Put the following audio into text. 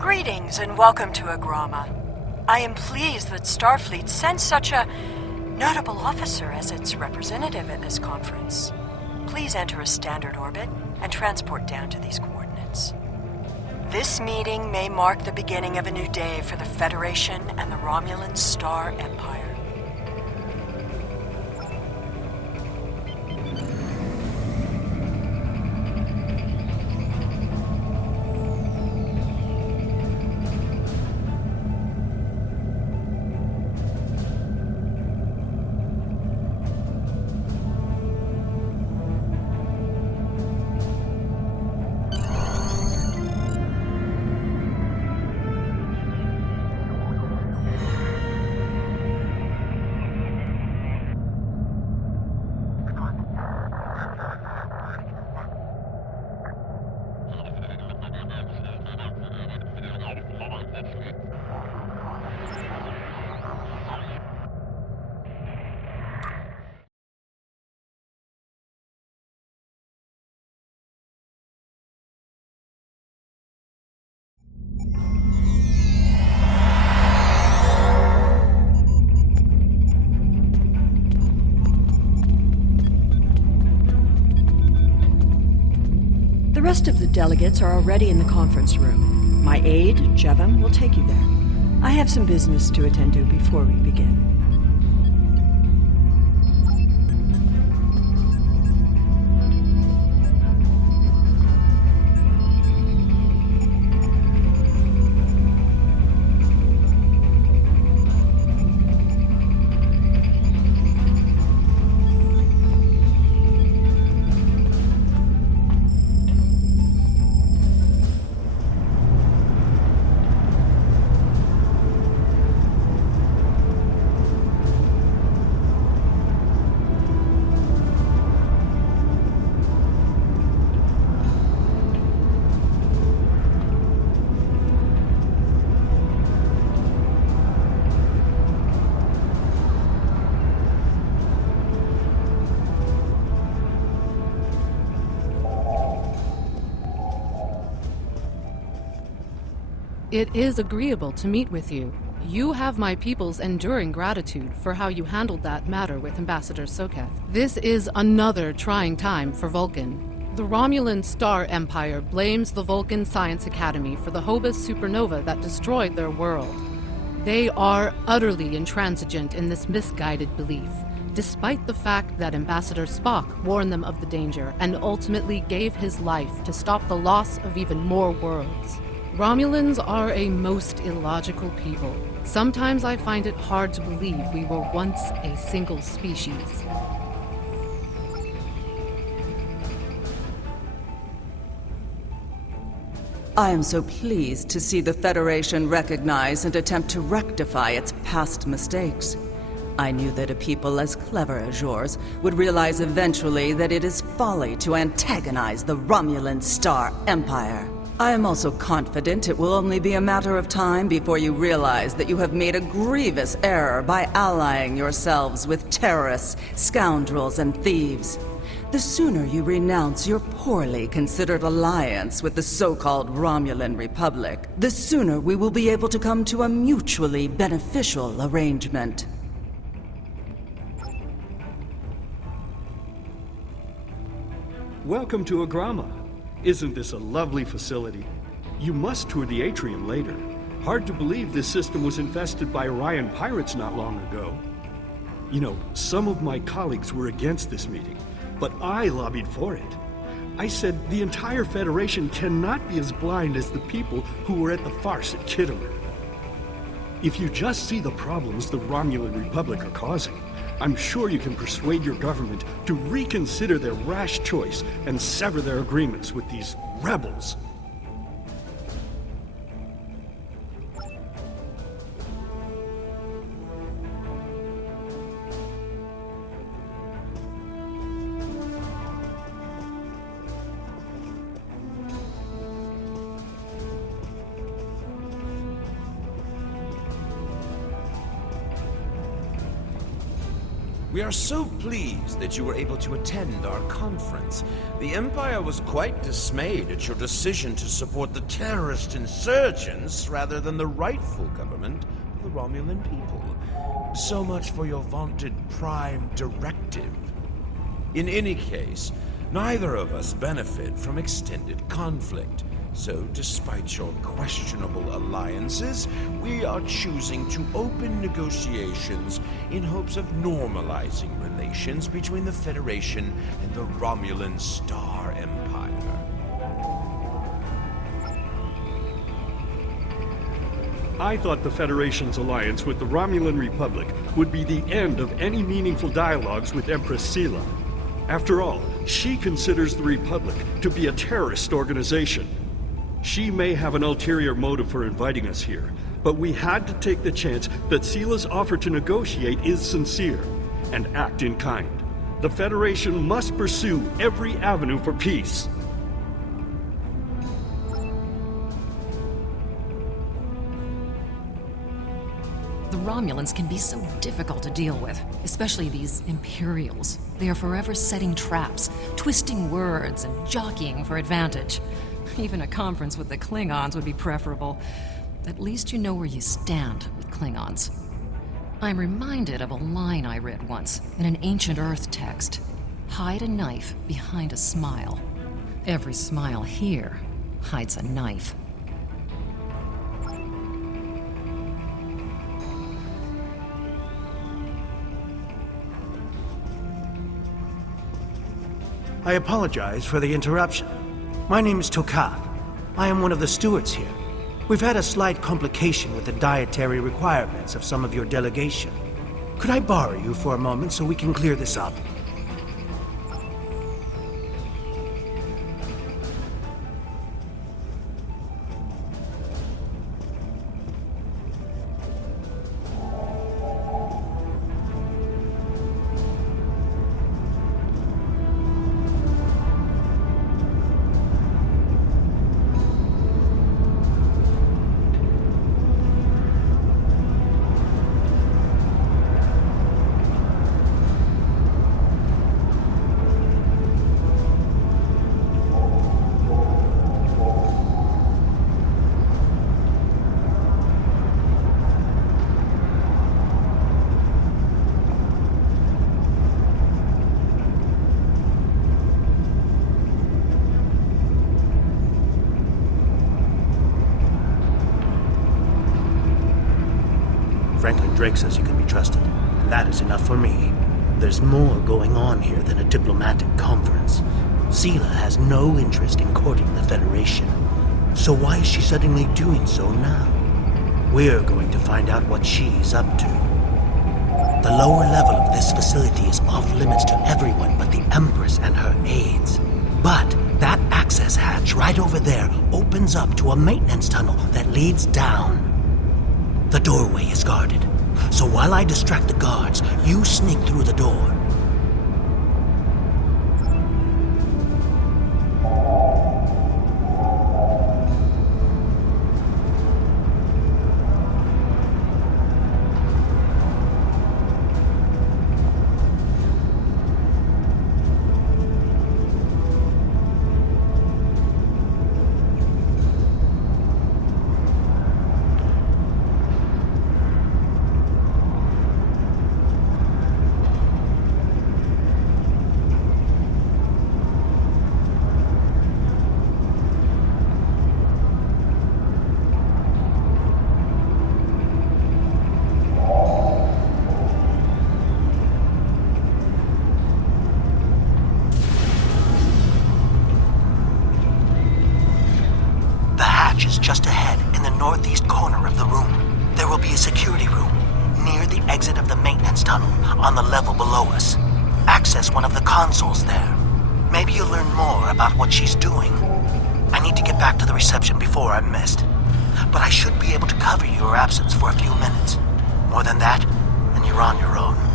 Greetings and welcome to Agrama. I am pleased that Starfleet sent such a notable officer as its representative at this conference. Please enter a standard orbit and transport down to these coordinates. This meeting may mark the beginning of a new day for the Federation and the Romulan Star Empire. The rest of the delegates are already in the conference room. My aide, Jevem, will take you there. I have some business to attend to before we begin. It is agreeable to meet with you. You have my people's enduring gratitude for how you handled that matter with Ambassador Soketh. This is another trying time for Vulcan. The Romulan Star Empire blames the Vulcan Science Academy for the Hobus supernova that destroyed their world. They are utterly intransigent in this misguided belief, despite the fact that Ambassador Spock warned them of the danger and ultimately gave his life to stop the loss of even more worlds. Romulans are a most illogical people. Sometimes I find it hard to believe we were once a single species. I am so pleased to see the Federation recognize and attempt to rectify its past mistakes. I knew that a people as clever as yours would realize eventually that it is folly to antagonize the Romulan Star Empire. I am also confident it will only be a matter of time before you realize that you have made a grievous error by allying yourselves with terrorists, scoundrels, and thieves. The sooner you renounce your poorly considered alliance with the so-called Romulan Republic, the sooner we will be able to come to a mutually beneficial arrangement. Welcome to Agrama. Isn't this a lovely facility? You must tour the atrium later. Hard to believe this system was infested by Orion pirates not long ago. You know, some of my colleagues were against this meeting, but I lobbied for it. I said the entire Federation cannot be as blind as the people who were at the farce at Kittimer. If you just see the problems the Romulan Republic are causing, I'm sure you can persuade your government to reconsider their rash choice and sever their agreements with these rebels. We are so pleased that you were able to attend our conference. The Empire was quite dismayed at your decision to support the terrorist insurgents rather than the rightful government of the Romulan people. So much for your vaunted Prime Directive. In any case, neither of us benefit from extended conflict. So, despite your questionable alliances, we are choosing to open negotiations in hopes of normalizing relations between the Federation and the Romulan Star Empire. I thought the Federation's alliance with the Romulan Republic would be the end of any meaningful dialogues with Empress Sela. After all, she considers the Republic to be a terrorist organization. She may have an ulterior motive for inviting us here, but we had to take the chance that Sela's offer to negotiate is sincere, and act in kind. The Federation must pursue every avenue for peace. The Romulans can be so difficult to deal with, especially these Imperials. They are forever setting traps, twisting words, and jockeying for advantage. Even a conference with the Klingons would be preferable. At least you know where you stand with Klingons. I'm reminded of a line I read once in an ancient Earth text. Hide a knife behind a smile. Every smile here hides a knife. I apologize for the interruption. My name is Tokath. I am one of the stewards here. We've had a slight complication with the dietary requirements of some of your delegation. Could I borrow you for a moment so we can clear this up? Franklin Drake says you can be trusted, and that is enough for me. There's more going on here than a diplomatic conference. Sela has no interest in courting the Federation. So why is she suddenly doing so now? We're going to find out what she's up to. The lower level of this facility is off limits to everyone but the Empress and her aides. But that access hatch right over there opens up to a maintenance tunnel that leads down. The doorway is guarded, so while I distract the guards, you sneak through the door. Is just ahead in the northeast corner of the room. There will be a security room near the exit of the maintenance tunnel on the level below us. Access one of the consoles there. Maybe you'll learn more about what she's doing. I need to get back to the reception before I'm missed. But I should be able to cover your absence for a few minutes. More than that, and you're on your own.